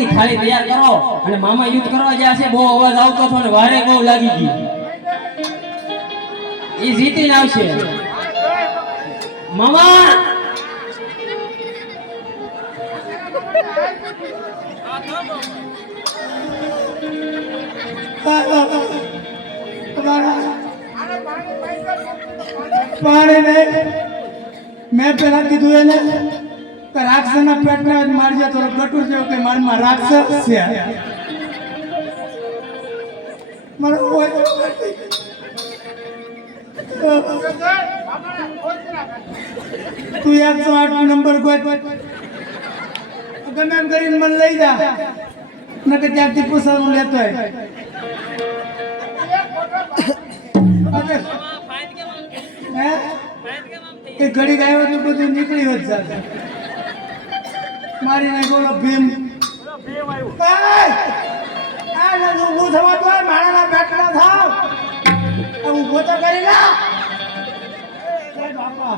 મામાની થાળી તૈયાર કરો અને મામા યુદ્ધ કરવા ગયા છે બહુ અવાજ આવતો હતો ને વારે બહુ લાગી ગઈ ઈ જીતીને આવશે મામા પાણી નહીં મેં પેલા કીધું એને કે રાક્ષસના પેટમાં જ મારજે તો ગટું જેવું કે મારમાં રાક્ષસ છે મને તું 108 નંબર ગોત ગમે એમ કરીને મને લઈ જા નકે ત્યાંથી પૂછવાનું લેતો હોય એ ઘડી ગાયો તો બધું નીકળી હોત સાથે મારીને બોલો ભીમ ઊભું થવા તો મારાના બેટના થાવ ઊભો તો કરી ના બાપા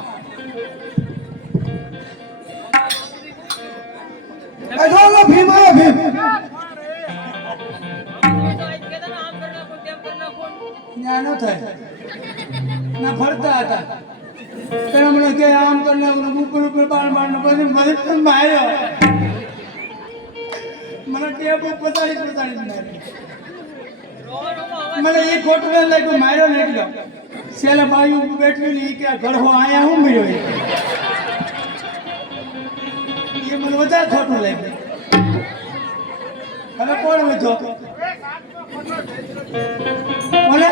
ભીમ આવ્યો ભીમ જ્ઞાનો થાય ના ફરતા હતા તેના મને કે આમ કરીને ઉપર ઉપર બાર બાર પછી મને માર્યો મને ટેપ પતાડી મને એ ખોટું લાગ્યું માર્યો ને એટલો છેલ્લે બાયું બેઠ્યું ને કે ઘડો આયા હું મળ્યો એ મને વધારે ખોટું લાગ્યું હવે કોણ વધો બોલે